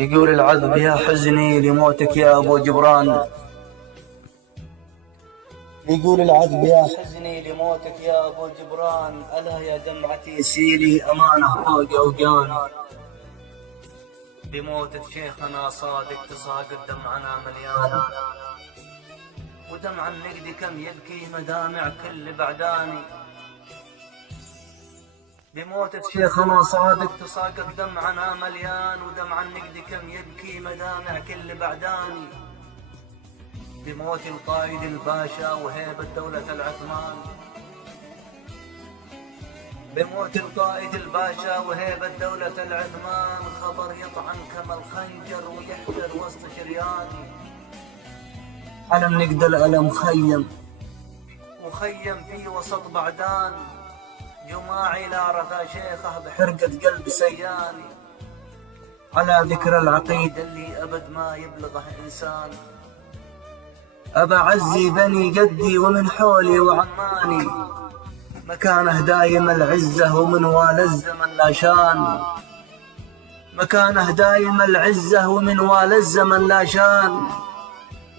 يقول العذب يا حزني لموتك يا أبو جبران. يقول العذب يا حزني لموتك يا أبو جبران، ألا يا دمعتي سيلي أمانة فوق أوقان. بموتة شيخنا صادق تساقط دمعنا مليان، ودمع النقد كم يبكي مدامع كل بعداني. بموتة شيخنا صادق تساقط دمعنا مليان، ودمع النقد كم يبكي مدامع كل بعداني. بموت القائد الباشا وهيبة دولة العثمان، بموت القائد الباشا وهيبة دولة العثمان، خبر يطعن كما الخنجر ويحفر وسط شرياني. على النقد الألم مخيم في وسط بعدان، جماعي لا رثى شيخه بحرقة قلب سياني. على ذكر العقيد اللي أبد ما يبلغه إنسان، أبا عزي بني جدي ومن حولي وعماني، مكانه دايم العزة ومن والى الزمن لا شان. مكانه دايم العزة ومن والى الزمن لا شان،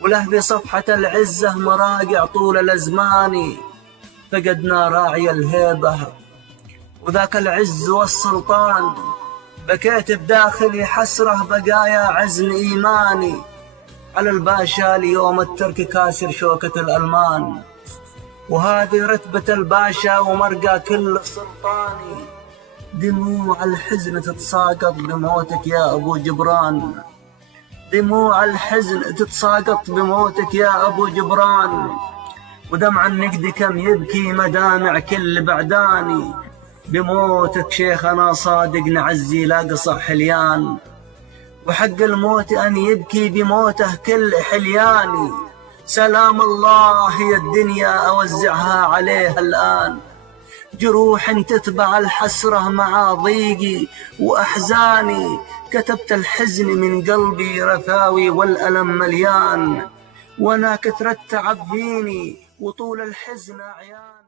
وله بصفحة العزة مراقع طول الأزمان. فقدنا راعي الهيبة وذاك العز والسلطان، بكيت بداخلي حسرة بقايا عزم إيماني. على الباشا ليوم الترك كاسر شوكة الألمان، وهذه رتبة الباشا ومرقى كل سلطاني. دموع الحزن تتساقط بموتك يا أبو جبران، دموع الحزن تتساقط بموتك يا أبو جبران، ودمع النقد كم يبكي مدامع كل بعداني. بموتك شيخنا صادق نعزي لا قصع حليان، وحق الموت أن يبكي بموته كل حلياني. سلام الله يا الدنيا أوزعها عليها الآن، جروح تتبع الحسرة مع ضيقي وأحزاني. كتبت الحزن من قلبي رثاوي والألم مليان، وأنا كثرة تعب فيني وطول الحزن أعيان.